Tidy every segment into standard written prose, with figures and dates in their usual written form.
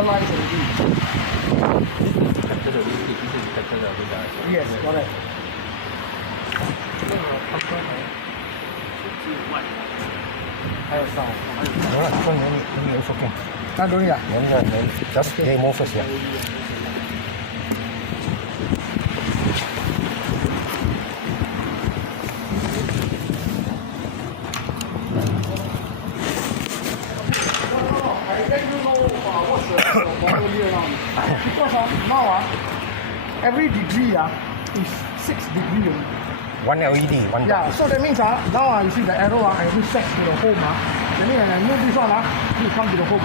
capitalized already. Capture the wind speed, this is capture the wind direction. Yes, correct. 还有上，好了，这年说给，那容易啊。年 just game over 先。Because now every degree is 6 degrees. One LED, one. Yeah, so that means now you see the arrow I will set to the home. That means when I move this one, it will come to the home.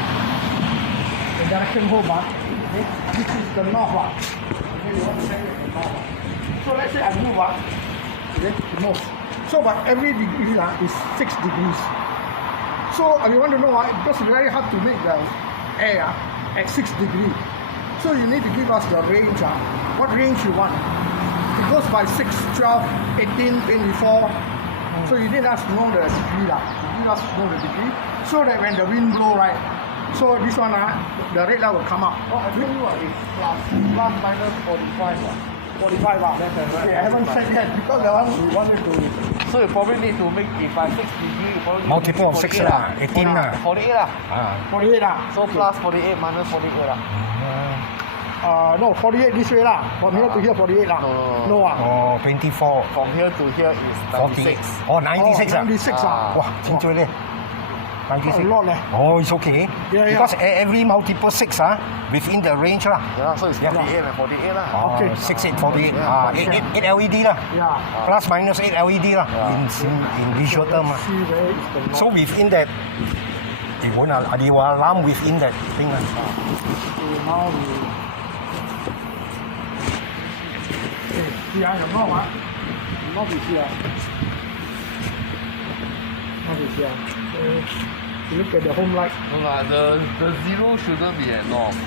The direction home. Okay, this is the north. Okay, you want to set it at the north. So let's say I move okay, to north. So but every degree is 6 degrees. So you want to know because it's very hard to make the air at 6 degrees. So you need to give us the range. What range you want? It goes by 6, 12, 18, 24. So you need us to know the degree. You need us to know the degree. So that when the wind blow, right? So this one, the red light will come up. Oh, I think it's plus minus 45. 45. Okay, I haven't said yet because the one we wanted to. So you probably need to make, if I 6 degree, you probably Multiple of 6 lah, 18 lah. 48 lah. 48 So plus 48 minus 48 lah. No, 48 this way lah. From here to here 48 lah. No. Oh, 24. From here to here is 40. 96. Oh, 96 ah. 96 Wah, 清楚嘞。96. A lot leh. Oh, it's okay. Yeah. Because every multiple 6 within the range lah. Yeah, so it's 48 and 48 lah. Okay. 6, 8, 48. Yeah. 8 LED lah. Yeah. Plus minus 8 LED lah. In visual term. See where is the north. So within that, it won't they will alarm within that thing lah. So now we. Okay, see the north North is here. North is here. So you look at the home light. No lah, the zero shouldn't be at north.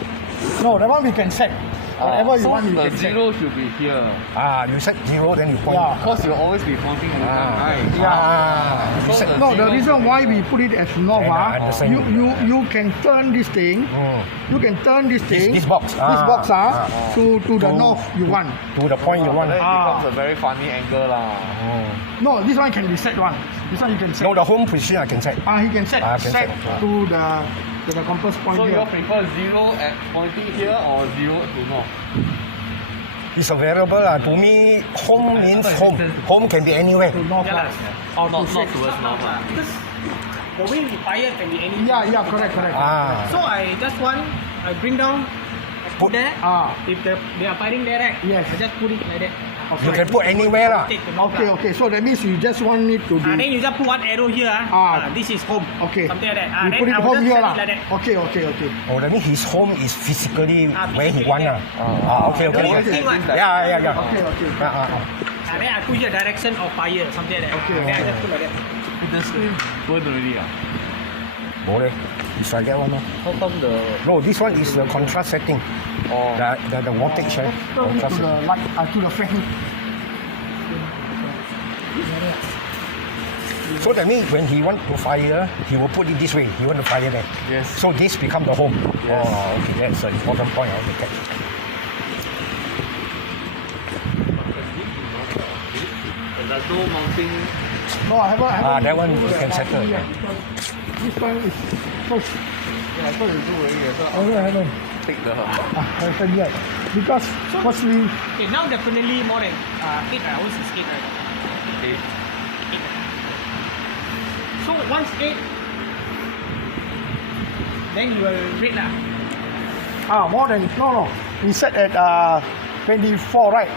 No, that one we can set. Whatever you so want, you the can set. zero should be here. You set 0, then you point. Yeah. Because you'll always be pointing at the right. You So set, the No, the zero reason why we put it as north, I understand. you can turn this thing. You can turn this thing. this box. This box to the To- north you want. to the point you want. Then it becomes a very funny angle lah. No, this one can be set one. This one you can set. No, the home position I can set. He can set Can set set. to the compass point So you here. all prefer zero at pointing here or zero to north? It's a variable lah. To me, home means home. Home can be anywhere. To north. Yeah, Or not to set. towards north lah. Because the wind fire can be anything. Yeah, correct. So I just I bring down, I put there. If they are firing there, right? Yes. I just put it like that. You can put anywhere lah. Take the north lah. Okay. So that means you just want it to be. Then you just put one arrow here. This is home. Okay. Something like that. You Then put it I will home just here set lah. it like that. Okay. Oh, that means his home is physically where he physically want there. lah. Okay. Don't need to think one. Yeah. Okay. Then I put here direction of fire, something like that. Okay. Then I just put like that. The screen burn already ah. Boleh. It's like that one. How come the No, this one is the contrast setting. The wattage. Turn it Contrast to the light, to the frame. So that means when he want to fire, he will put it this way. He want to fire there. Yes. So this become the home. Yes. Oh, okay. That's an important point I want to catch. There's no mounting. No, I haven't. That one do you the can settle, mounting yeah. yet because this one is first. I thought you do already. I haven't. Take the I haven't yet because firstly. Okay, now definitely more than 8. I always is 8, right? 8. 8. So once 8, then you will read lah. More than no. We set at 24, right?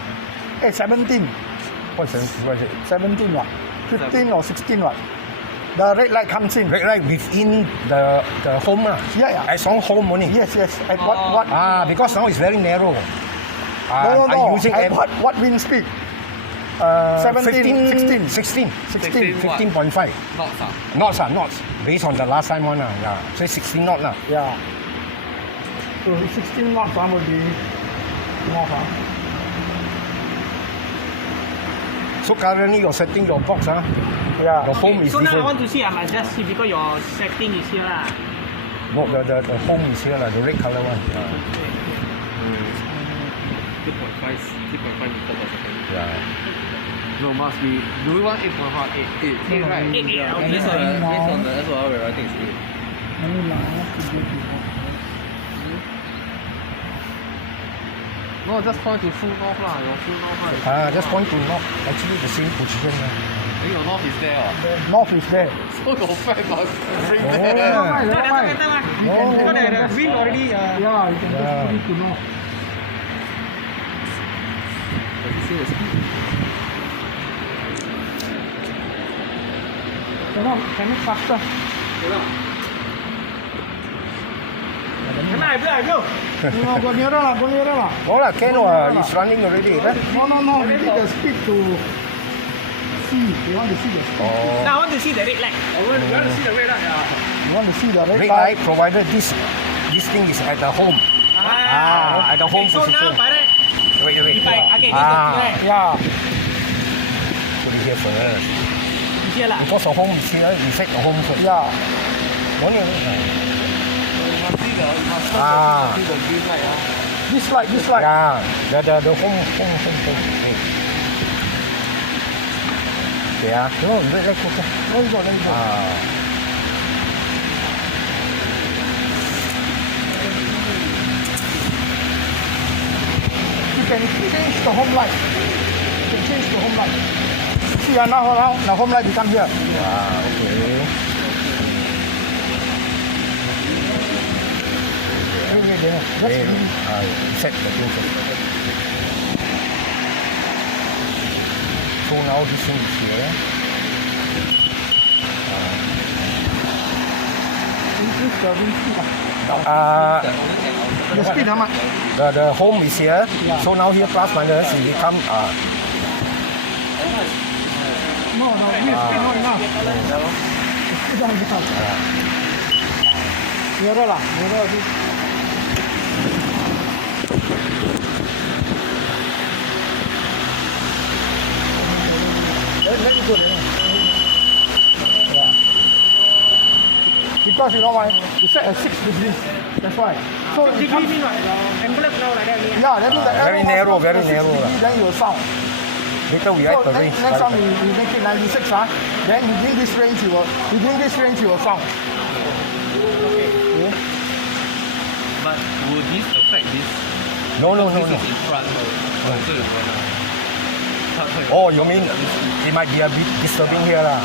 17. What is it? 17 what? 15 or 16 what? The red light comes in. Red light within the home lah. Yeah. As on home only. Yes. At what? Because now it's very narrow. No. I'm using At what wind speed? 17, 16. 15.5. Knots. Based on the last time one lah. Yeah. So 16 knot lah. Yeah. So 16 knots will be north. So currently you're setting your box The Yeah. home is So now I different. want to see, I must just see because your setting is here lah. No, the home is here, the red color one. 3.5 meter per second. Yeah. No, must be. Do we want 8.5? 8, right? 8, okay. Based on the SOR, I think it's 8. No, just point to full north lah. Your full north lah. Just point to north. Actually, the same position. Then your north is there. The north is there. So your flag must bring Oh. there. That's why, No, that's doesn't why. matter lah. No, Because no, the wind already. Yeah, you can just put it to north. Does it say the speed? Can it faster? Can I blow? No, go nearer lah, go nearer lah. Oh, can it's running already. Right? No, we need the speed to see. We want to see the speed. Oh. Now I want to see the red light. You want to see the red Red light. light provided this thing is at the home. At the home So now, position. by right, Wait. if I, okay, this is the right. Yeah. Put it here first. Here lah. Because the home is here, we set the home first. Yeah. Don't you? You must see the green light. This light. Yeah, the home. Wait. Yeah. No, red light okay. There you go. You can change the home light. You can change the home light. See, now the home light become here. Okay. Wait. Set the thing first. So now this thing is here. Increase the wind speed. The speed how much? The home is here. So now here plus minus it become No, wind speed not enough. The speed not enough. Nearer a bit. Let it go there. Yeah. Because you know why? You set at 6 degrees. That's why. So it Degree comes, mean what? Envelope now like that. yeah, that means the Very arrow narrow, must go very to 6 narrow degrees, lah. then you will sound. later we So add the range. next time we make it 96, then within this range you will sound. But will this affect this? No. This is in front. So you wanna. Oh, you mean it might be a bit disturbing here lah.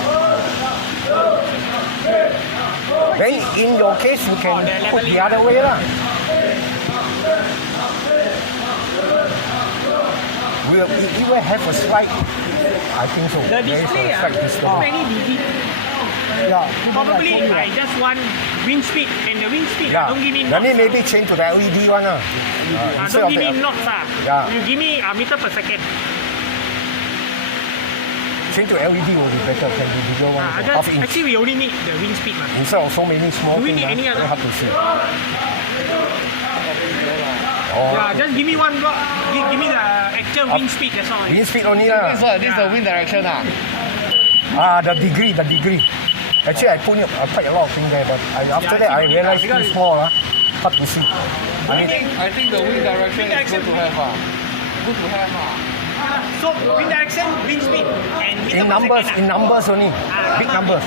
Then in your case you can put the other way lah. We will have a slight, I think so. The There is display, a slight too disturbance. many dB. Yeah. Probably I just want wind speed, and the wind speed Yeah. don't give me Then knots. maybe change to the LED one lah. Instead Don't of give me the knots. Yeah. You give me a meter per second. change to LED will be better. Can be bigger one, half inch. Actually, we only need the wind speed. Instead of so many small Do we things, need any very other? hard to see. Yeah, just give me one block. Give me the actual wind speed. That's all. Wind speed only lah. This is the wind direction The degree. Actually, I put quite a lot of things there, but after that I realized too small, hard to see. I mean, I think the wind direction is good to have. Good to have. So wind direction, wind speed, and meter in per numbers, second. only, big numbers.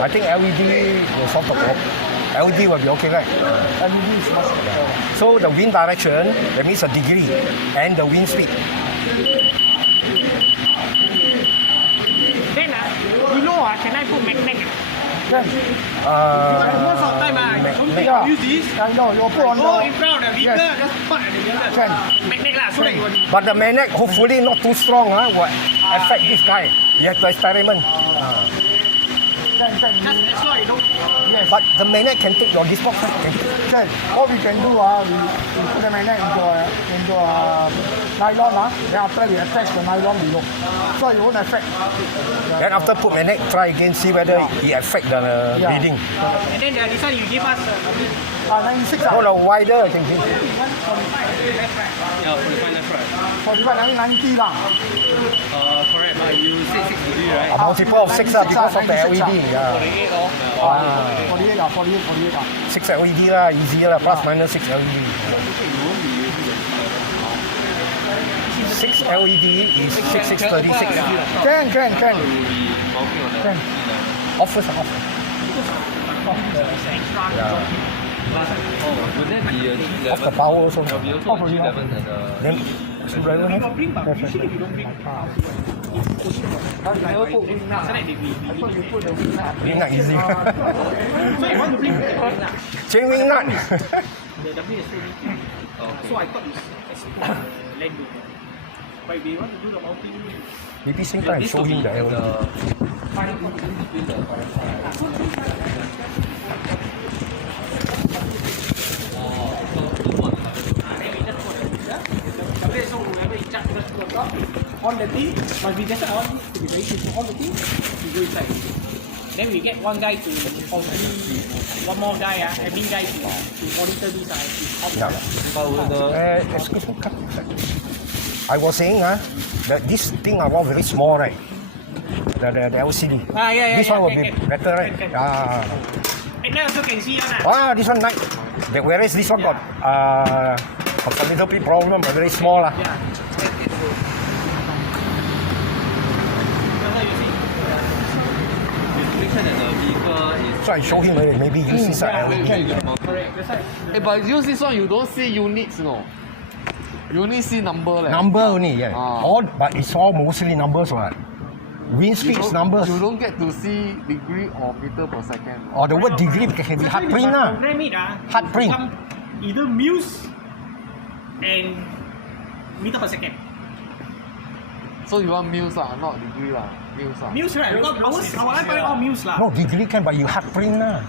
I think LED will solve the problem. LED will be okay, right? LED is much better. So the wind direction, that means a degree, and the wind speed. Then below, can I put magnet? Then, Most of the time, yeah. use this. I know you put on Go in the. front of the vehicle, Yes. just park at the vehicle. Can. Magnet lah, so that you will. But the magnet, hopefully not too strong, will affect this guy. You have to experiment. Can. Just as long as you don't. Yes. But the magnet can take your this box. Can. What we can do, we put the magnet into a nylon, then after we attach the nylon below. So it won't affect. Then after put magnet, try again, see whether it affect the bleeding. And then this one you give us a bit. 96 No, no, wider I can give. Yeah, 45 left, right. 45, 90 lah. Correct, but you said 6 degree, right? A multiple of 6 because of the 96 LED. Yeah. 48 off. 48 lah, 48 lah. 6 LED lah, easier lah, plus minus 6 LED. 6 LED is 6636. Can. Can. Off first, off. Would there be a Off the power also. There'll be also a G11 at the... Then, screwdriver have? Bring but usually we don't bring. Wing nut easy. So you want to bring the Chain wing nut. W is so big. So I thought it's land do. But if we want to do the multi Maybe same time show him the LED. so whoever in charge first go top, on the thing, must be just on to be very simple. On the thing, we go inside. Then we get one guy to one more guy, admin guy to monitor this Yeah. Excuse me, cut. I was saying that this thing was very small, right? The LCD. yeah. This one will be better, right? Can. And then also can see This one nice. Whereas this one got a little bit problem, but very small lah. Yeah. So I show him maybe use this LED. Correct. That's right. Hey, but use this one, you don't see units, no. You only see number. Number only, yeah. All, but it's all mostly numbers, right? Wind speed is numbers. You don't get to see degree or meter per second. Or the word degree can be hard print lah. Program it, Hard print. become either mils and meter per second. So you want mils lah, not degree lah. Mils lah. Mils, right? Because our iPad all mils lah. No, degree can, but you hard print lah.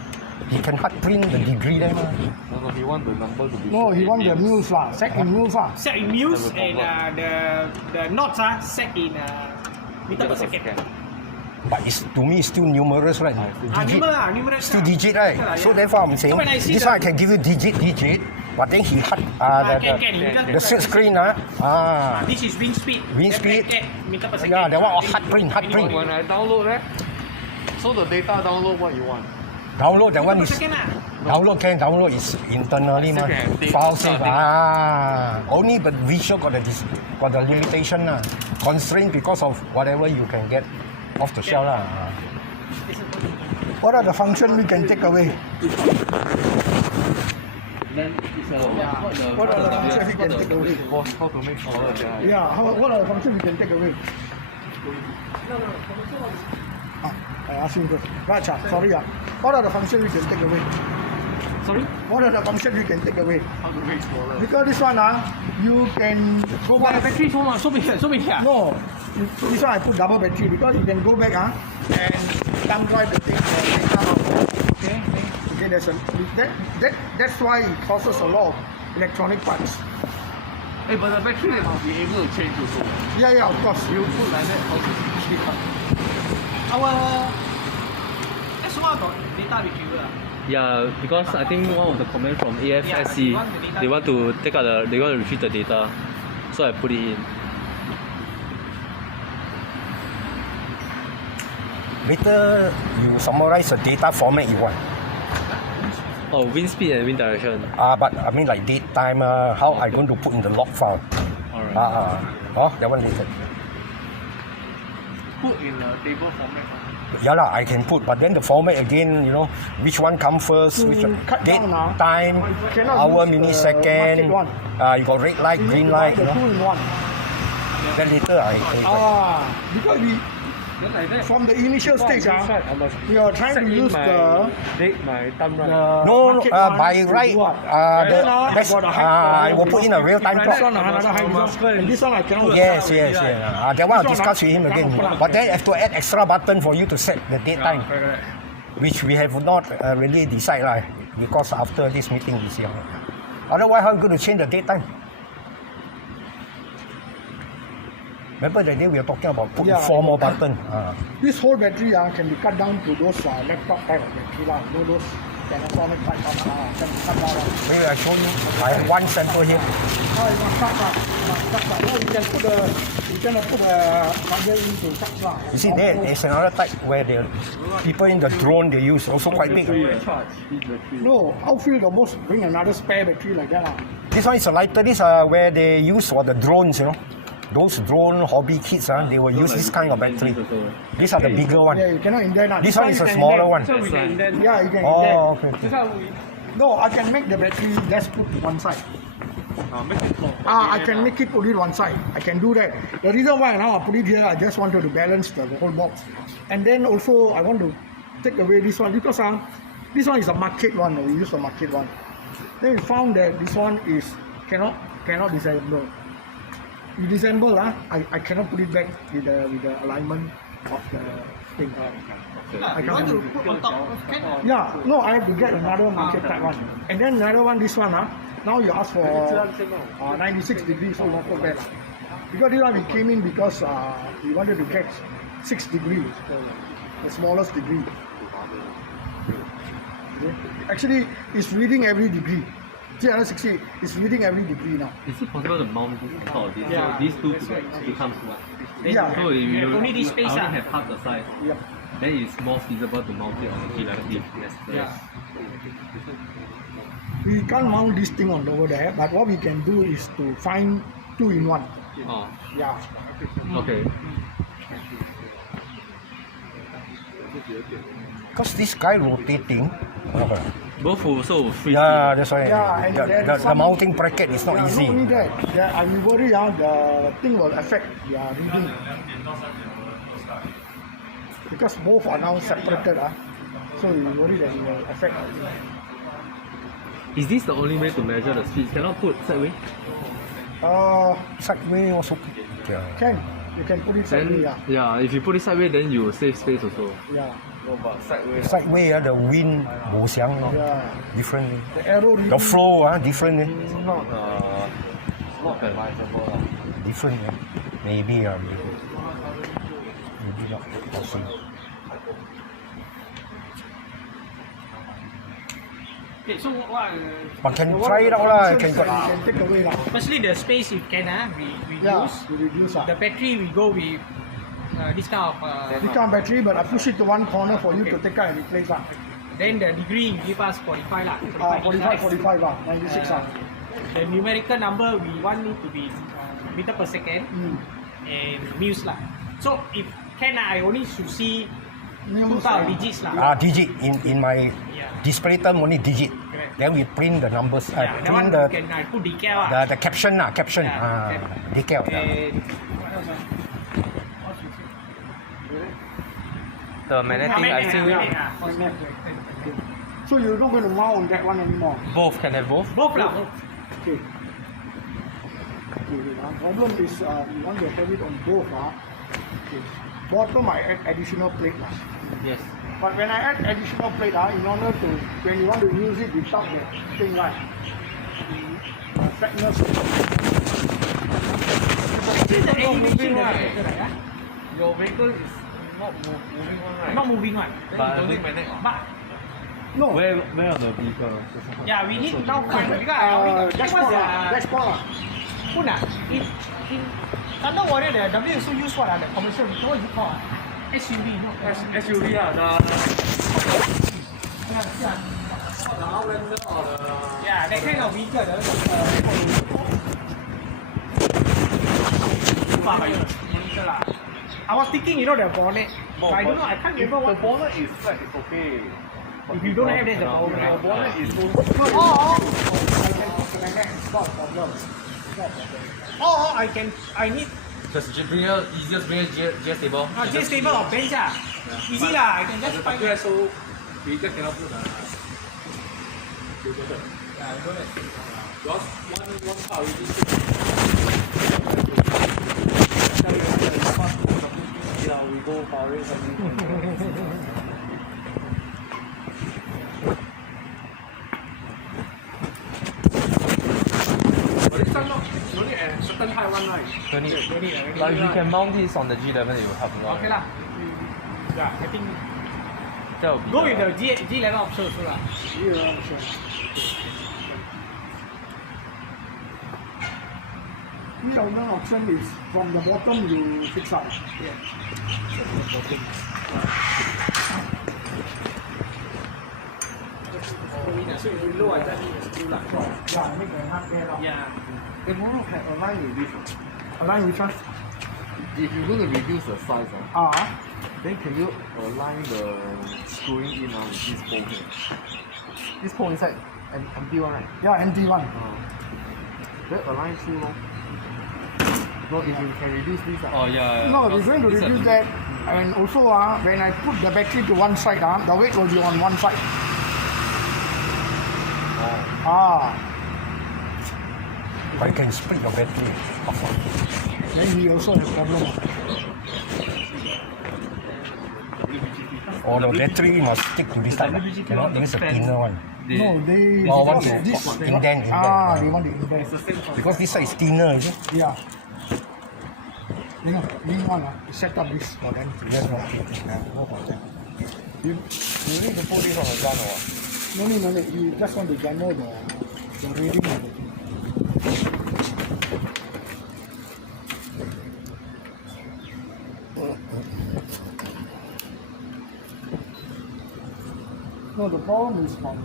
You can hard print the degree there mah. No, he want the number to be. No, he want the mils lah, set in mils lah. Set in mils and the knots set in meter per second. But it's, to me, it's still numerous, right? Digit. Numerous. Still digit, right? So therefore, I'm saying, when I see this one I can give you digit, but then he hard, the silk screen, This is wind speed. Wind Then speed. that meter per second. yeah, that one all hard print. When I download, right? So the data download what you want. Download, that one Per is, second lah. download is internally, Still mah. can have data. File save, only but visual got the limitation lah. Constraint because of whatever you can get off the shelf lah. What are the functions we can take away? Then it's What are the functions we can take away? How to make sure that Yeah, what are the functions we can take away? I ask him first. Raj, sorry. What are the functions we can take away? Sorry? What are the functions we can take away? how to make smaller. Because this one, you can go But the back. battery so big. No, this one I put double battery because you can go back and thumb drive the thing. Okay, that's why it causes a lot of electronic parts. Hey, but the battery they must be able to change also. Yeah, of course. You put like that, how to speed up. Our S1 got data retriever. Yeah, because I think one of the comments from AFSC, they want to take out they want to retrieve the data, so I put it in. Later, you summarize the data format you want. Oh, wind speed and wind direction. But I mean like date time, how I going to put in the log file. Alright. That one later. Put in a table format. Yeah lah, I can put, but then the format again, which one come first, which one, cut date, down now, time, cannot hour, use the millisecond, market one. you got red light, green light, The 2-in-1. Then later I Because from the initial stage, we are trying to use the my thumb right. no, market by one right, to do what? Then I will put in a real time This clock. one, another high resolution. And this one I cannot. Yes. That one I'll discuss with him again. But then have to add extra button for you to set the date time, which we have not really decided because after this meeting this year. Otherwise, how are you going to change the date time? Remember that day we were talking about putting Yeah. 4 more buttons. This whole battery can be cut down to those laptop type of battery lah. You know those Panasonic type of can be cut down. Maybe I show you. I have one sample here. Oh, you must cut lah. You must cut lah. No, you can put a charger into such lah. You see there's another type where the people in the drone they use also quite big. No, outfield the most bring another spare battery like that lah. This one is a lighter. This where they use for the drones, you know. Those drone hobby kids, they will use this kind of battery. These are the bigger one. Yeah, you cannot indent lah. This one is a smaller one. So we can indent. Yeah, you can Oh, indent. okay. This one we No, I can make the battery just put to one side. make it small. I can make it put it one side. I can do that. The reason why now I put it here, I just wanted to balance the whole box. And then also I want to take away this one because this one is a market one. We use a market one. Then we found that this one is cannot disassemble. You disassemble, I cannot put it back with the alignment of the thing. I can't do it. Put on top. Can. Yeah, no, I have to get another market type one. And then another one, this one, now you ask for 96 degrees, so not so bad. Because this one we came in because we wanted to get 6 degrees, the smallest degree. Okay. Actually, it's reading every degree. 360 is reading every degree now. Is it possible to mount this on top of this? Yeah. So these two becomes one. Yeah. So if you Only this space, I only ah. have half the size. Yep. Then it's more feasible to mount it on the G11 if yes. Yeah. We can't mount this thing on over there, but what we can do is to find 2-in-1. Oh, Yeah. okay. Because this guy rotating. Both also free. Yeah, that's why Yeah, and there is the some- mounting bracket is not Yeah, easy. Not only that, I'm worried the thing will affect their reading. Because both are now separated, so we worry that it will affect. Is this the only way to measure the speed? Cannot put sideway? Sideway also. Yeah. You can put it sideways, Then if you put it sideway, then you save space also. yeah. Sideway, the wind, bo xiang, Yeah. different. The arrow reading, The flow, different. Not advisable. Different. Maybe. Maybe not possible. Okay, so what? But can try it out lah. Can you can take away lah. Firstly, the space if can we Yeah, use. we reduce The battery we go with this kind of. This kind of battery, but I push it to one corner for you to take out and replace lah. Then the degree give us 45 lah. 45 lah, 96 lah. The numerical number we want it to be meter per second and mils lah. So if can I only should see 2,000 digits lah. Digit in my Yeah. display term only digit. Correct. Then we print the numbers. Yeah, that one Print the can I put decal lah. the caption caption. Yeah, Decal. And what else? The magnetic, I think So you're not going to mount on that one anymore. both can have both. both lah. Okay. Problem is you want to have it on both. Okay. Bottom I add additional plate lah. Yes. But when I add additional plate, in order to when you want to use it without the thing right, fatness. Actually the animation Your vehicle is not moving one, right? not moving one. But But No. where on the vehicle? yeah, we need now find because Dashboard lah. Dashboard lah. pun lah. In Thunder Warrior the W also use what the commercial vehicle what is it called? SUV no. SUV Yeah, that kind of vehicle. Monitor lah. I was thinking, the bonnet. But I don't know. I can't remember what. The bonnet is flat, it's okay. If you don't have, then the problem. The bonnet is so I can. I need just bring her easiest bring her GS table. just table or bench ah. Easy lah. I can just find. so vehicle cannot put Because one part already. Yeah, we go for it. But this time not only at certain turn high one right. Don't need. Don't need already. But if you can mount this on the G11, it will help a lot. Okay lah. Yeah, I think That will be go with the G11 option also lah. The other option is from the bottom you fix up. Yeah. So if you low, I just need a screw lah. Yeah, make the nut there lah. Yeah. The Moro can align with this. Align which one? If you're going to reduce the size, then can you align the screwing in with this pole here? This pole inside empty one, right? Yeah, empty one. Then align through long. So if you can reduce this, Oh yeah. No, we're going to reduce that. And also, when I put the battery to one side, the weight will be on one side. But you can split your battery. Then we also have problem. Or the battery must stick to this side. You know, use a thinner one. No, they Or because want this. to indent. They want to indent. Because this side is thinner, is it? Yeah. You know, we want to set up this for them. Yes, no. No problem. You need to put this on the gun or what? No need. You just want to demo the reading of the thing. No, the problem is from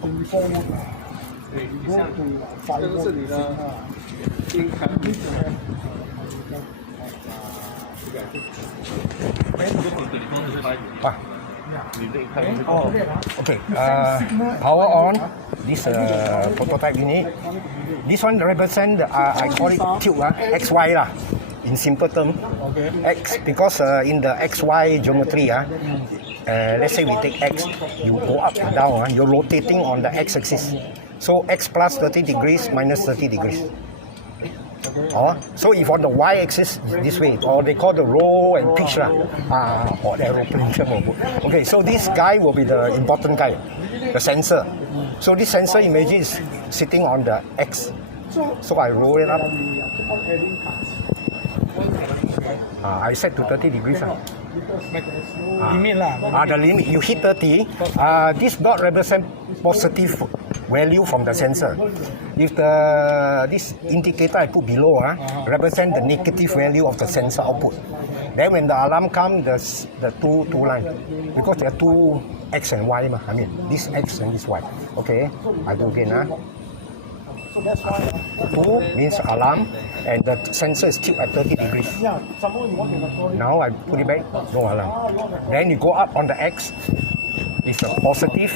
24 volt. You go to 5 volt. You need to have Okay, power on this prototype unit. This one represent I call it tube XY lah. In simple term, X because in the XY geometry let's say we take X, you go up and down, you're rotating on the X axis. So X plus 30 degrees minus 30 degrees. So if on the Y axis is this way, or they call the roll and pitch or aeroplane term. Okay, so this guy will be the important guy, the sensor. So this sensor image is sitting on the X. So I roll it up. I set to 30 degrees. limit lah. The limit, you hit 30. This dot represents positive value from the sensor. If this indicator I put below represent the negative value of the sensor output. Then when the alarm comes, the two line, because there are two X and Y. I mean, this X and this Y. Okay, I do again. 2 means alarm, and the sensor is tilted at 30 degrees. Yeah, someone you want to record it. Now I put it back, no alarm. Then you go up on the X, it's a positive.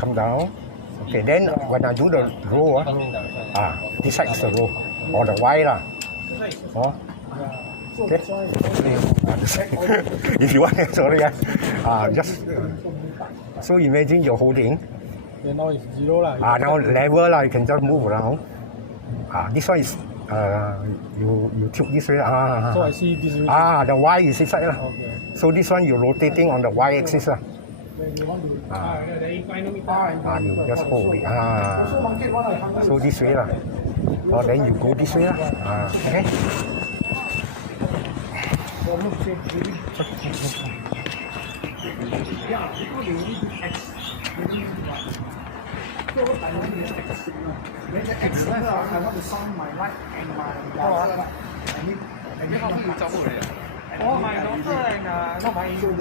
Come down. Okay, then when I do the row, this side is the row, or the Y lah. Okay. If you want, sorry, just so imagine you're holding. Then now it's 0 lah. Now level lah, you can just move around. This one is you tilt this way. So I see this. The Y is inside lah. Okay. So this one you're rotating on the Y axis lah. Then you want to. You just hold it. So this way lah. Or then you go this way lah. Okay. Yeah, because they need to X. So I want the X signal. When the X signal, I want to sound my light and my buzzer. I need my daughter and my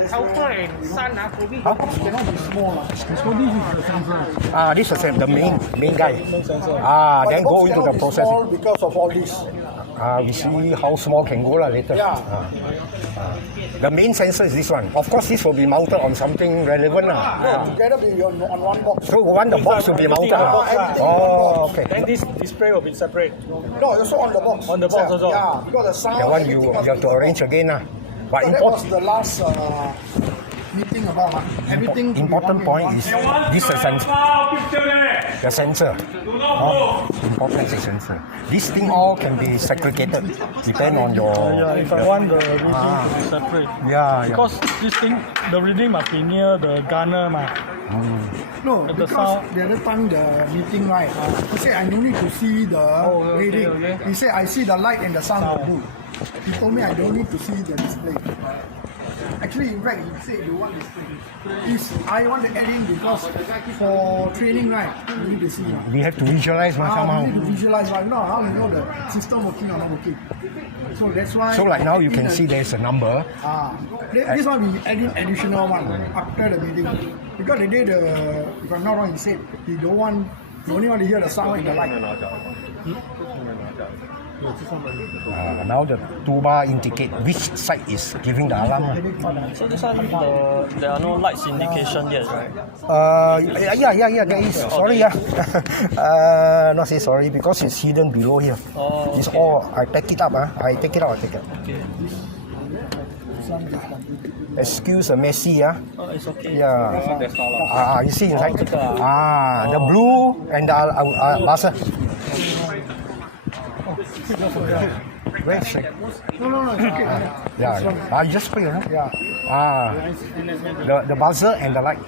helper and son COVID. cannot be small. So this is the sensor. This is the main guy. Then go into the process. Small because of all this. We see how small can go later. Yeah. The main sensor is this one. Of course, this will be mounted on something relevant. Together be on one box. So the box will be mounted. Okay. Then this display will be separate. No, also on the box. On the box also. Yeah, because the sound. That one you have to arrange again. But That import. was the last meeting about everything. Important point is this sensor. The sensor. Important is sensor. This thing all can be segregated, depend on your. Yeah, if I want the reading to be separate. Yeah, yeah. Because this thing, the reading must be near the gunner, ma. No, The because sound- the other time the meeting right, he said I no need to see the reading. okay. He said I see the light and the sound will do. He told me I don't need to see the display. Actually, in fact, he said you want display. I want to add in because for training right, you need to see. We have to visualize We somehow. need to visualize right now how you know the system working or not working. So that's why. So like now you can see there's a number. This one we add in additional one after the meeting because the day if I'm not wrong, he said he don't want. You only want to hear the sound and the light. Now the toolbar indicate which side is giving the alarm. So this one, there are no lights indication yet, right? Yeah, there is. Sorry, not say sorry because it's hidden below here. It's all. I take it up, I take it out. Excuse messy, Oh, it's okay. Yeah. You see inside. The blue and the buzzer. Where's it? No, it's okay. Yeah. You just put it, huh? Yeah. The buzzer and the light.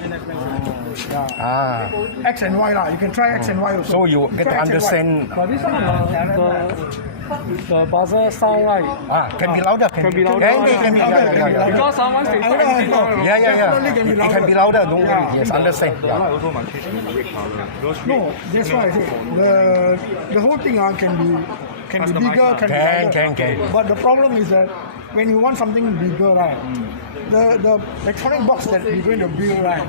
X and Y lah. You can try X and Y also. So you get to Try X and Y. understand. But this one, the buzzer sound like. Can be louder. Can be louder. Can be louder. Because once they start I using know. Yeah. Definitely can be It can louder. be louder. Don't worry. Yes, understand. Yeah. No, that's why I said the whole thing can be bigger, can be louder. Can. But the problem is that when you want something bigger, right, the electronic box that you're going to build, right,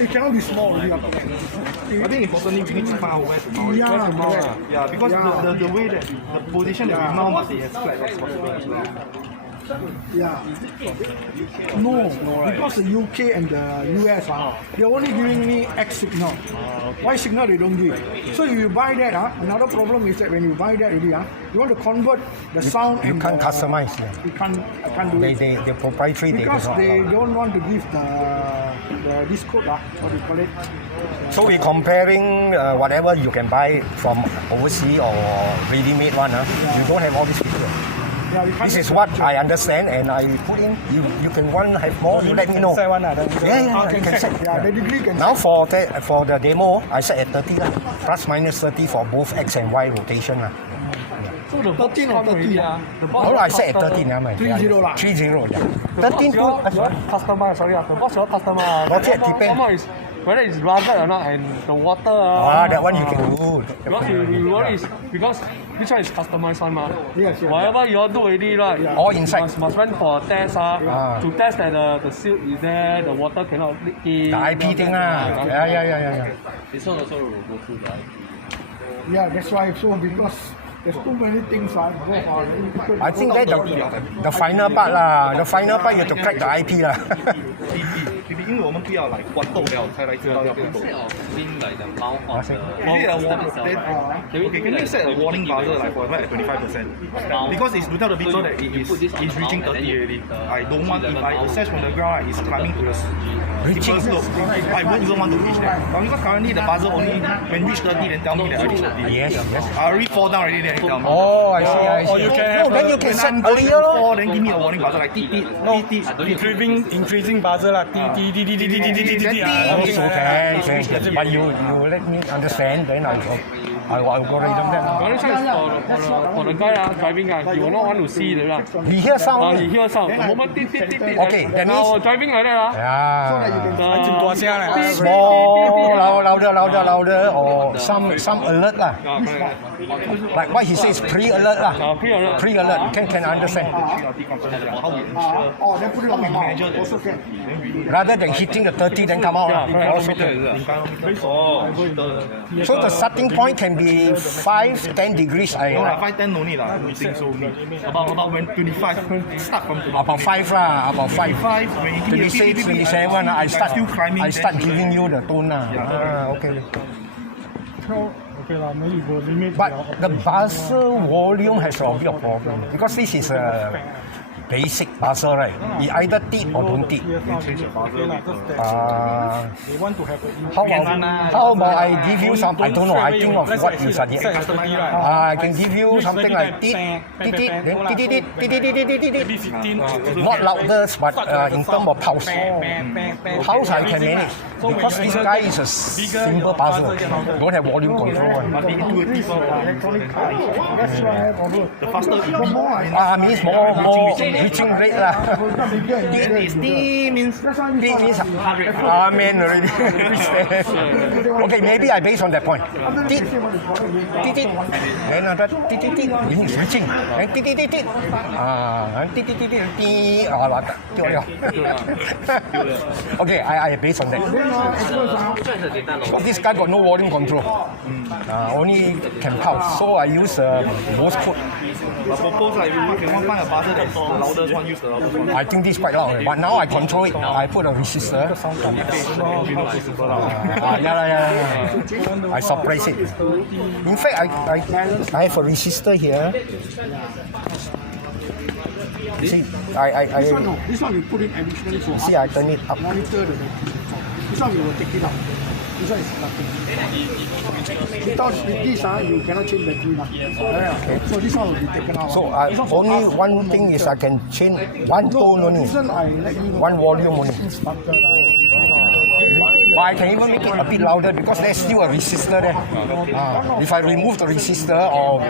it cannot be small. Really. I think importantly we need to find out where to mount it. Yeah, Yeah, because the way that the position that we mount must be as flat as possible as well. Yeah. No, because the UK and the US they're only giving me X signal. Y signal they don't give. So if you buy that, another problem is that when you buy that already, you want to convert the sound You and can't the, customize. You can't do it. They're proprietary. Because they not. don't want to give this code, what do you call it? So we're comparing whatever you can buy from overseas or ready-made one. You don't have all these features. Yeah, you can't This is what I understand, and I put in. You can have more. You let me know. Set one, Yeah, you can set. Yeah, the degree can Now for the demo, I set at 30 lah. Plus minus 30 for both X and Y rotation lah. So the 13 or 30. All I set at 13 lah. 30 lah. 30, yeah. 13 your put. customer, sorry, what's your customer? Not yet, depend. Customer is whether it's rugged or not, and the water. That one you can do. Because you worry is because this one is customized one, ma. Yes. Whatever you all do already, right? All inside. Must run for a test, to test that the seal is there, the water cannot leak in. The IP thing lah. Yeah. This one also will go through the IP. Yeah, that's why. So because there's too many things I think that the final part lah. The final part you have to crack the IP lah. 因为我们不要来关斗了才来知道要不斗。 Instead of being like the mouth of the Usually a system warning, itself, right? Can we okay, can you set a warning buzzer like for example at 25%? Because it's to tell the people that it is it's reaching 30 already. I don't want if I assess from the ground right, it's climbing to the Reaching. slope. I won't even want to reach that. But because currently the buzzer only when reach 30 then tell me that I reach 30. Yes. I already fall down already then it tell me. Oh, I see. Or you can have then you can When set I'm going earlier to lor. fall, then give me a warning buzzer like beep beep beep beep. Increasing buzzer lah. Also can. But you let me understand, then I will algorithm that. But this one is for the guy driving, he will not want to see the We hear sound. he hears sound. The moment Okay, that means- driving like that Yeah. Small, louder, or some alert lah. Like what he says, pre-alert lah. pre-alert. Pre-alert, can understand. How we ensure Oh, then put it on my mouth. manager Also can. Rather than hitting the 30 then come out lah. Also can. So the starting point can be 5-10 degrees. No lah, 5-10 no need lah. I don't think so. About when 25 start from About 5 lah, about 5. 25 when you give me a 26, beep, beep, beep, 27, I start still climbing. giving you the tone lah. Okay. Okay lah, maybe we'll limit. But the buzzer volume has a bit of problem because this is basic buzzer, right? It either tick or don't tick. Change the buzzer with the They want to have a How about I give you some, I don't know, I think of what you suggest. I can give you something like tick, tick, tick, then tick, tick, tick, tick, tick, tick, tick, tick. Not loudest, but in terms of pulse. Pulse I can manage. Because this guy is a simple puzzle. Don't have volume control one. but the intuitive electronic car. That's why I have problem. The faster it The more I Means more reaching rate lah. become bigger and bigger. Means amen already. Okay, maybe I base on that point. Tick, tick, tick. Then another tick, tick, tick. Means reaching. Then tick, tick, tick, tick. Tick, tick, tick, tick, tick. Okay, I base on that. Because this guy got no volume control. Only can pulse. So I use Morse code. But suppose like you can find a buzzer that's the loudest one, use the loudest one. I think this is quite loud. But now I control it. I put a resistor. Yeah. I suppress it. In fact, I have a resistor here. See, This one we put in additionally for see, I turn it up. monitor the battery. This one we will take it out. This one is nothing. Because with this you cannot change battery now. Okay. So this one will be taken out. So This one for only us, one thing is I can change one tone only, This one I let you know. one volume only. Instructor, But I can even make it a bit louder because there's still a resistor there. If I remove the resistor or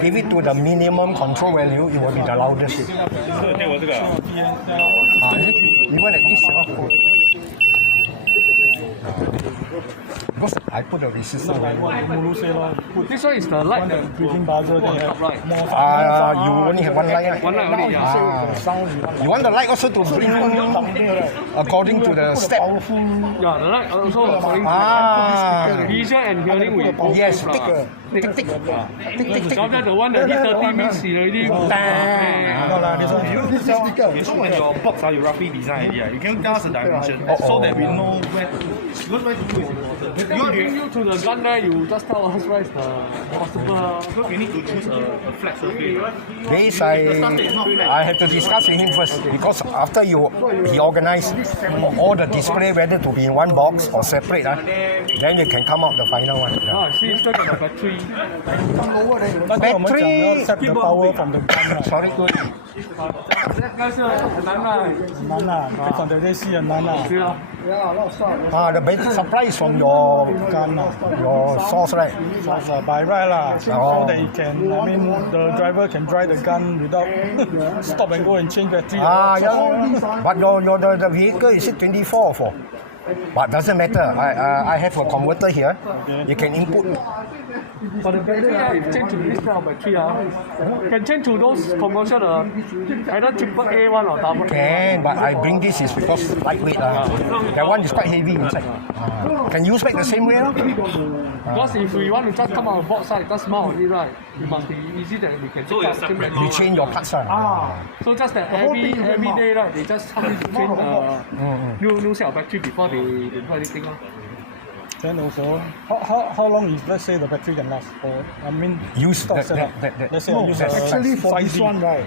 give it to the minimum control value, it will be the loudest. Even at this because I put the resistor. This one is the light that breathing buzzer that have You only have one light, right? one light only. Yeah. You want the light also to bring according to the step. Yeah, the light also according to vision and hearing will Yes, tick, tick, tick, tick, tick, tick. After the one that hit 30 means he already This is speaker. So when your box you roughly design it, you can tell us the dimension so that we know where because where to do is important. You bring you to the gun there, you just tell us where is the possible. So we need to choose a flat surface. This I have to discuss with him first because after he organize all the display whether to be in one box or separate, then you can come out the final one. Ah, see, still got the battery. Battery. Tap the power from the gun. Sorry. 那是很难啦，难啦，from the Red Sea 很难啦。对啊。 The battery supply is from your gun, your source, right? By right lah, so that you can, I mean, the driver can drive the gun without stop and go and change battery. Yeah. But the vehicle is it 24 or 4? But doesn't matter. I have a converter here. You can input. But the battery if change to this kind of battery can change to those commercial either AAA one or double. Can, but I bring this is because lightweight. That one is quite heavy inside. Can you spec the same way? Because if we want to just come out of box side, just mount only, right? It must be easy that we can take out. You change your parts. So just that every day, right? They just help you to change new set of battery before they do anything. Then also, how long is, let's say, the battery can last? Or, I mean, use stock setup. Let's say I use Actually, for this 5D. one, right,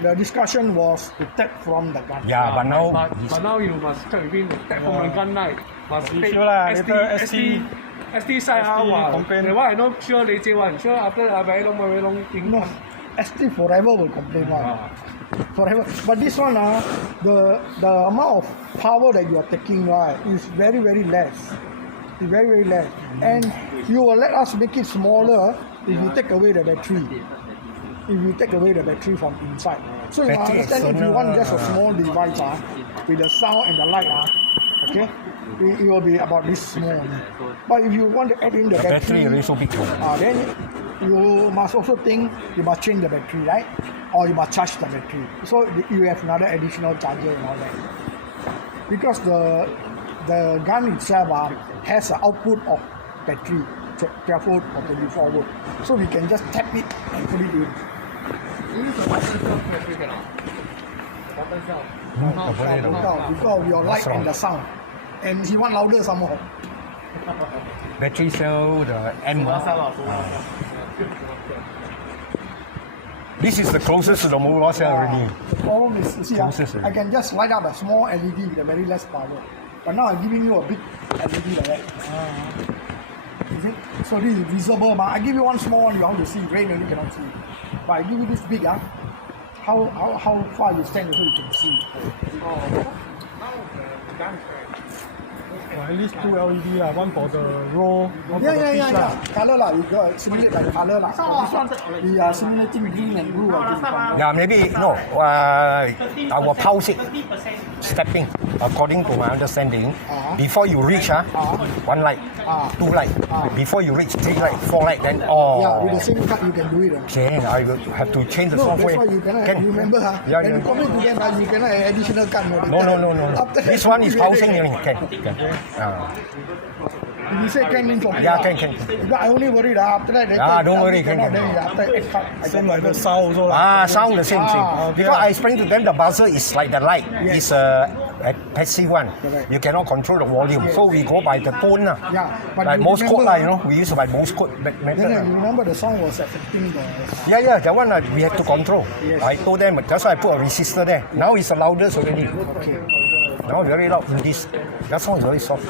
the discussion was to tap from the gun. Yeah, but now But now you must check with him the tap from the gun, right? Must take Sure lah, later ST side complain. The one I know sure they say one. Sure after a very long thing. No, ST forever will complain one. Forever. But this one, the amount of power that you are taking, right, is very, very less. It's very, very less. And you will let us make it smaller if you take away the battery. If you take away the battery from inside. So you Battery understand if you external, want just a small device with the sound and the light, okay, it will be about this small. But if you want to add in the battery is so big. then you must also think you must change the battery, right? Or you must charge the battery. So you have another additional charger and all that. Because the gun itself has an output of battery, 12 volt or 24 volt. So we can just tap it and put it in. Because your light and the sound. And he want louder some more. Battery cell, the M. This is the closest to the mobile cell already. The problem is, you see, Closest, I can just light up a small LED with a very less power. But now I'm giving you a big LED like that. Is it? So this is visible, but I give you one small one, you have to see. Rain only cannot see. But I give you this big, how far you stand so you can see. At least 2 LED lah, one for the row, one for the pitch lah. Color lah, you got simulate like the color lah. We are simulating green and blue. Yeah, maybe no. Our pulse it stepping according to my understanding. Before you reach, one light, two light. Before you reach 3 light, 4 light, then Yeah, with the same cut you can do it. Okay, I will have to change the No, software. that's why you cannot. Can. You remember, Yeah, when yeah. you commit to them, you cannot add additional cut. No. After This that, one is you pulsing. add- Can. You say can means okay. Yeah, can. But I only worried after that. Don't worry, can. Then after it cut. Same like the sound also lah. Sound the same. Because I explained to them the buzzer is like the light. It's a passive one. Correct. You cannot control the volume. So we go by the tone. Yeah, but Like you Morse code remember- you know. We use by Morse code method. Then you remember the song was affecting the. Yeah, that one we have to control. I told them, that's why I put a resistor there. Now it's the loudest already. Okay. Now very loud in this. That sound is very soft.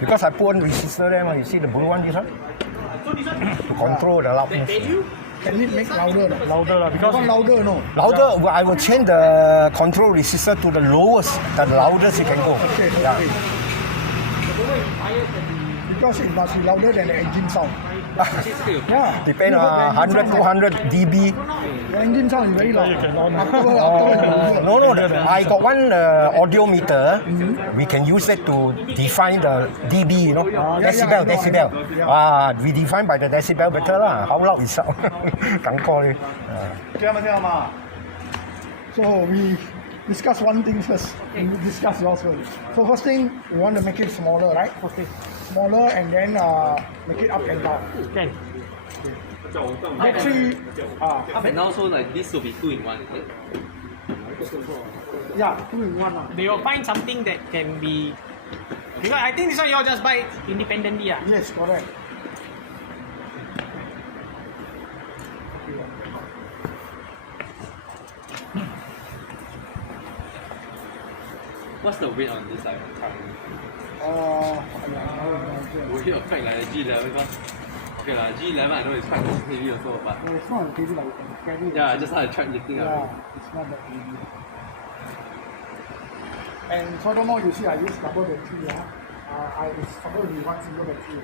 Because I put one resistor there, you see the blue one, this one? To control the loudness. Can it make louder? Louder lah, because Become louder, no? Louder, I will change the control resistor to the lowest, the loudest you can go. Okay. Yeah. Because it must be louder than the engine sound. Yeah. Depend on 100, 200 dB. The engine sound is very loud. Afterwards, No, I got one audio meter. We can use it to define the dB, you know, decibel, I decibel. know. We define by the decibel better lah. How loud it sound? 感覺 So we discuss one thing first. We discuss yours first. So first thing, we want to make it smaller, right? Okay. Smaller and then make it up and down. can. Battery, Up and down, so like this will be 2 in 1. yeah, 2 in 1. They will find something that can be. Because I think this one you all just buy independently. Yes, correct. What's the weight on this like currently? Will it affect like a G11? Because okay lah, G11 I know it's quite heavy also, but It's not heavy like you can carry it. yeah, just how I tried lifting up. Yeah, it's not that heavy. And furthermore, you see, I use double battery. It's supposed to be one single battery.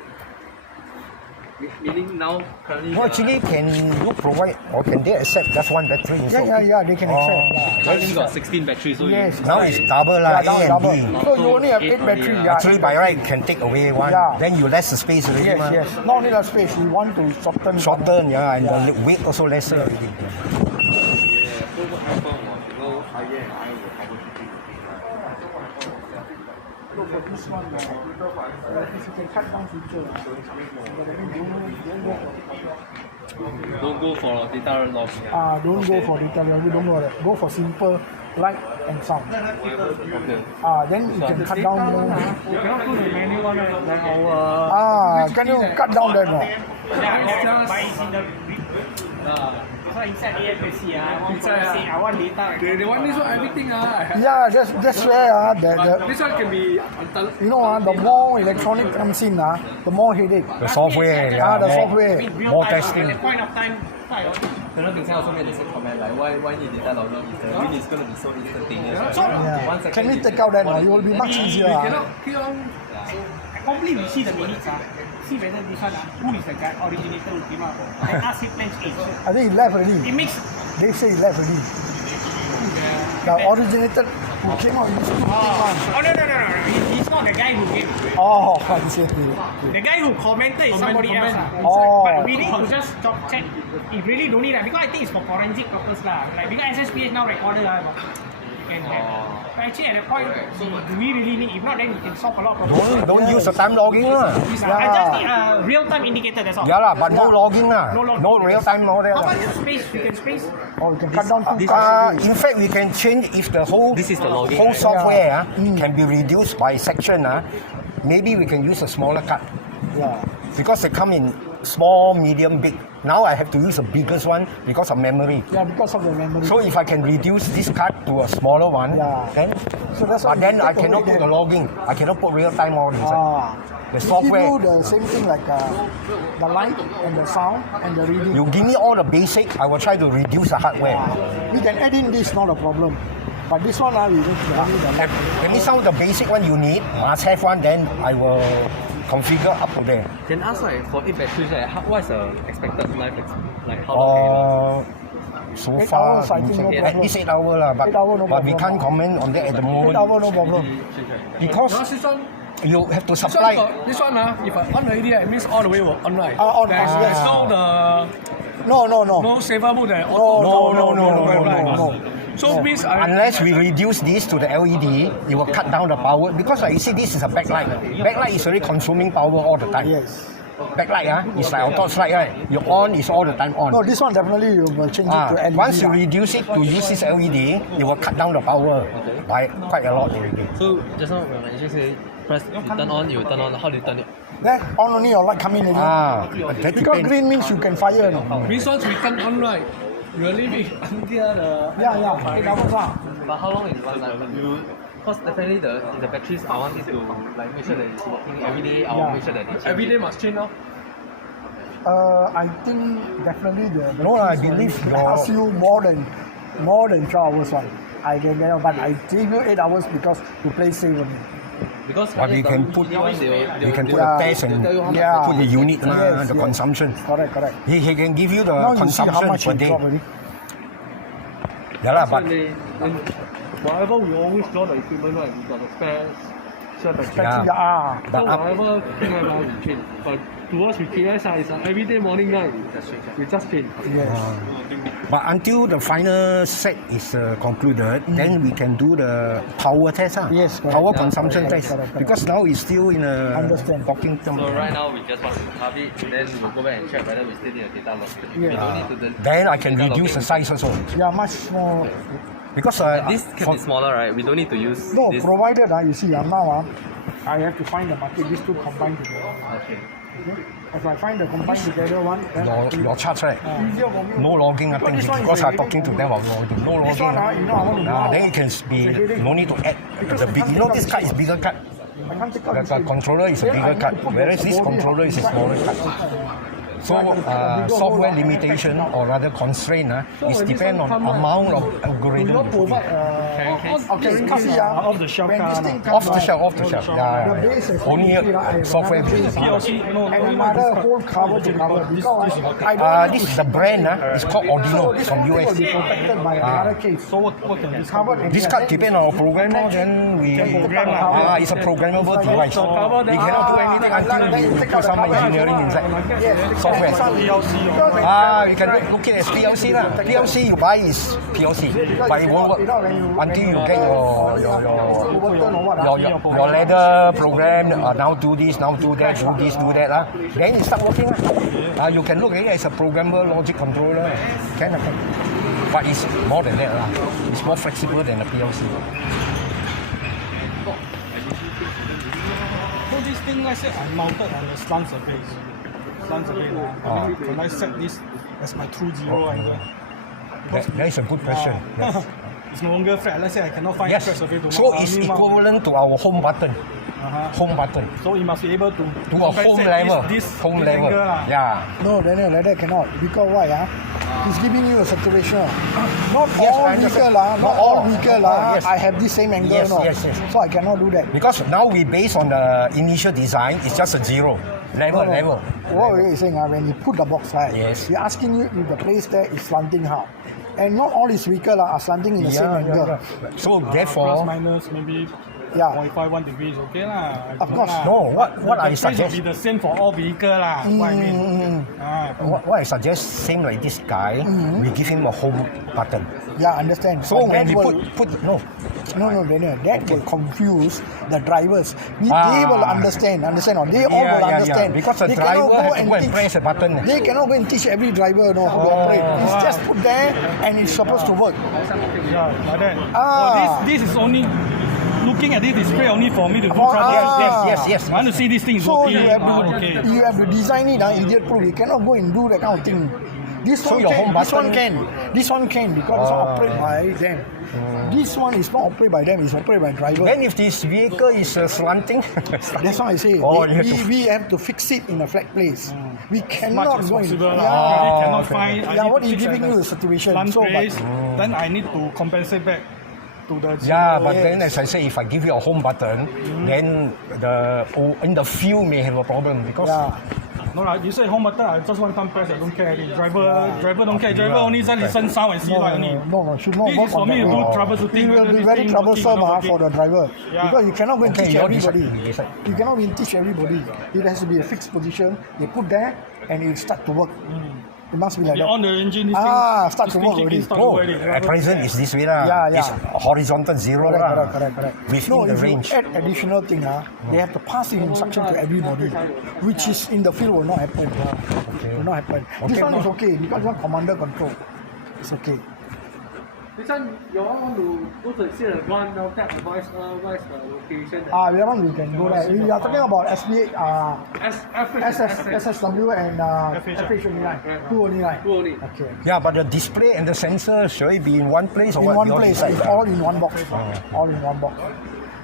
Meaning now currently. No, actually, can you provide or can they accept just one battery instead? Yeah, they can accept. Currently got 16 batteries, so Yes. Now it's double lah, now A and double. B. So you only have 8 8 only, battery. yeah. Actually, by right, can take away one. Yeah. Then you less space already. Yes, mah. yes. Not only the space, we want to shorten. Shorten, yeah, and the weight also lesser already. Yeah, so what I found was go higher and higher the troubleshooting. So for this one, you can cut down feature. Don't go for data loss. Don't go for detail, you don't know that. Go for simple light and sound. Okay. Then you can cut down more. You cannot do the manual one like our. Can you cut down that more? Yeah, but it's in the. So inside AFSC, I want to say I want data. They want this one everything Yeah, that's where This one can be. you know the more electronic comes in, the more headache. The software, yeah, The more, software. Real more time, testing. At the point of time, Colonel Bing also made the same comment, like why need data logging if the read is going to be so instantaneous, right? Yeah. 1 second Can we you take can- out that now? It will be much easier. probably we see the minutes, see whether this one, who is the guy originator who came up, and ask him plans age. I think it left already. It makes They say it left already. The originator who came out in this one. Oh no. He's not the guy who came. Oh, I see. The guy who commented is somebody else. Oh. But we need to just check. If really don't need that, because I think it's for forensic purpose lah. Like because SSPH now recorded you can have. But actually at the point, do we really need? If not, then we can solve a lot of problems. Don't use the time logging lah. I just need a real-time indicator. That's all. Yeah lah, but no logging lah. No logging. No real time no there How lah. much space we can space? Oh, you can cut down 2 cuts. In fact, we can change if the whole This is the logging, whole right? software can be reduced by section. Maybe we can use a smaller cut Yeah. because they come in small, medium, big. Now I have to use the biggest one because of memory. Yeah, because of the memory. So if I can reduce this card to a smaller one, Yeah. then So that's why but then you I take cannot away put the them. logging. I cannot put real time all inside. The If software. you do the same thing like the light and the sound and the reading. You give me all the basic, I will try to reduce the hardware. We can add in this, not a problem. But this one, we need to That means some of the basic one you need, must have one, then I will configure up to there. Can ask like for 8 batteries, what is the expected life? Like how long can it last? So 8 far, hours, I think no at problem. least 8 hours lah, but, 8 hours, no but we problem. can't comment on that at the 8 moment hours, no problem. because This one, you have to this one, supply. this one if I on already, it means all the way will on right. On, There's, yes. there's no No. saver mode that No. So means I Unless we reduce this to the LED, it will cut down the power because you see this is a backlight. Backlight is already consuming power all the time. Yes. Backlight, it's like a torchlight, right? You on is all the time on. No, this one definitely you will change it to LED. Once you lah. reduce it to use this LED, it will cut down the power by quite a lot already. So just now when I just say press, you turn on, how do you turn it? Then on only your light coming already. That Because depends. green means you can fire. No? means once we turn on right, you will leave it until the Yeah. 8 hours lah. But how long is one life? Because definitely the batteries, I want it to like make sure that it's working every day. I will make sure that it's every day must change now. I think definitely the No, I believe I ask you more than 12 hours one. I can get but I give you 8 hours because to play safe only. because But we can put they we can put Yeah. a test and Yeah. put the unit, Yes, the yes. consumption. Correct. He can give you the Now you see how consumption much per you day. drop already. Yeah lah, but Whatever we always draw the equipment right, we got the spare battery. yeah, So but whatever thing right now we change. But to us with KS it's every day morning night we just change. Yes. But until the final set is concluded, then we can do the power test. Yes, correct. Power Yeah, consumption correct, test. correct. Because now it's still in a Understand. talking term. So right now we just want to have it, then we'll go back and check whether we still need a data log. We don't need to Then I can data reduce the logging. size also. Yeah, much more. Because This can be smaller, right? We don't need to use No, this. provided you see now I have to find the market. These two combined together. Okay. If I find the combined together one, then your charts, right? easier for me. No logging, nothing. This one is Because a I'm talking to them about logging. No This logging. one, you know, I want to know. Then it can be no need to add the big. You know this card is bigger card. I can't take out The this. controller is a bigger card, whereas this controller is a smaller card. So software limitation or rather constraint is depend on amount of algorithm. You provide okay, see Off the shelf when this thing Off comes the out, shelf. the Yeah. base is Only software. and another whole cover to cover because I don't This is the brand. It's called Ordino this from whole thing will US. be protected by another case. So what can this covered? and This here. card depend on our program, then we. It's a programmable device. We cannot do anything until we put some engineering inside. Software. We can look it as PLC lah. PLC you buy is PLC, but it won't work until you get your ladder program. Now do this, now do that, do this, do that lah. Then it start working lah. You can look at it as a programmable logic controller. Can. But it's more than that lah. It's more flexible than a PLC. So this thing, let's say I mounted on the slant surface. Can I set this as my true zero angle? That is a good question. Yes. It's no longer flat. Let's say I cannot find Yes. flat surface to So mount. it's Only mount. equivalent to our home button. Home button. So you must be able to To a home level. Home level. Angle, lah. Yeah. No, Daniel, like that cannot. Because why? He's giving you a saturation. Not Yes, all I understand. vehicle, not all vehicle, Yes. I have this same angle. Yes, no. yes. So I cannot do that. Because now we base on the initial design, it's just a zero. Level. What we're saying, when you put the box right, Yes. we're asking you if the place there is slanting how. And not all his vehicle are slanting in the same angle. So Plus therefore, minus maybe Yeah. 0.51 degrees, okay lah. Of course. no, what I The price will suggest, be the same for all vehicle lah. What I mean. what I suggest, same like this guy, we give him a home button. Yeah, understand. So But when that we will- put no, No, Daniel, that will confuse the drivers. They will understand, or they all will understand. Because the They cannot driver has to go and teach- press a button. They cannot go and teach every driver how to operate. It's just put there and it's supposed to work. Yeah, like that. Ah. This is only looking at this display only for me to do Oh, trouble. Yes. I want to see this thing is So working. you have to design it idiot proof. You cannot go and do that kind of thing. This So one your can, home this one button- can, this one can because it's not operated by them. This one is not operated by them. It's operated by driver. Then if this vehicle is slanting, That's why I say Oh, you have to- we have to fix it in a flat place. We cannot Much as go in. possible. Yeah. I cannot okay. find. I Yeah, need what to is fix giving at you the the situation? Plant So, but- place, then I need to compensate back to the yeah, zero. but then as I say, if I give you a home button, then in the field may have a problem because Yeah. No, you say home button, I just one time press, I don't care. Driver don't care. Driver only just listen sound and see No, light only. no, should not This work is for on me to that do way. troubleshooting. It will whether be this very thing troublesome working or not for the working. driver Yeah. because you cannot go and Okay, teach you all everybody. decide. You cannot go and teach everybody. It has to be a fixed position. They put there and it start to work. It must be like You that. on the engine, this Start thing, to work this thing already. start to oh, work already. at present is this way lah. Yeah. It's horizontal zero lah. Correct. Within No, the if range. you add additional thing, they have to pass the instruction to everybody, which is in the field will not happen. Will not happen. This one is okay because one commander control. It's okay. This one, you all want to go to see the ground now, tap what is the location? That one we can go there. We are talking about SBA, SSW and FH29. Two only, right? Okay. Yeah, but the display and the sensor, should it be in one place or In what? one You all place, decide it's lah. all in one box. All in one box.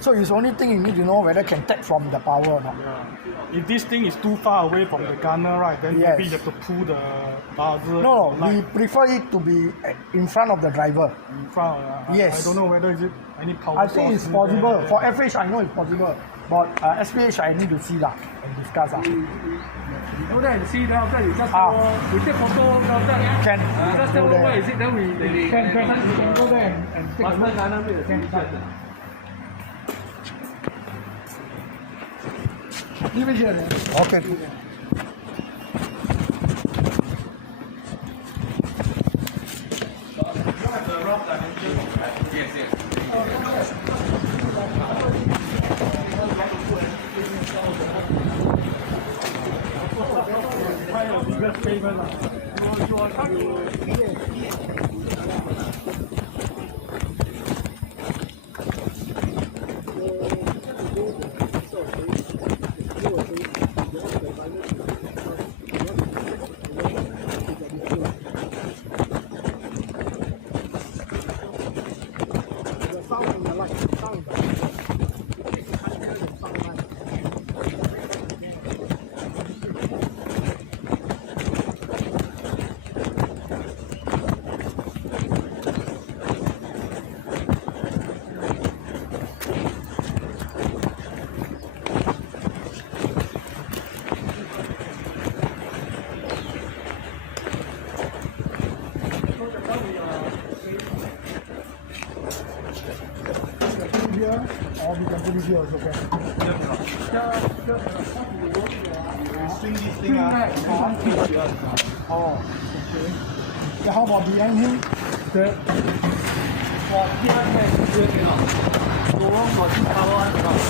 So it's the only thing you need to know whether can tap from the power or not. If this thing is too far away from the gunner, right, then Yes. maybe you have to pull the buzzer. No, we light prefer it to be in front of the driver. in front. Yes. I don't know whether is it any power I think it's source in there. possible. For FH, I know it's possible. But SPH, I need to see that and discuss. Go there and see, then after that you just we take photo, then after that, Can you just tell go me there. where is it, then we Can go there and take a look. Leave it here then. Okay. Here, or we can put it here also. Okay. Swing this thing Oh, okay. Yeah, how about the engine? for here can here cannot. Go on for this power one cannot.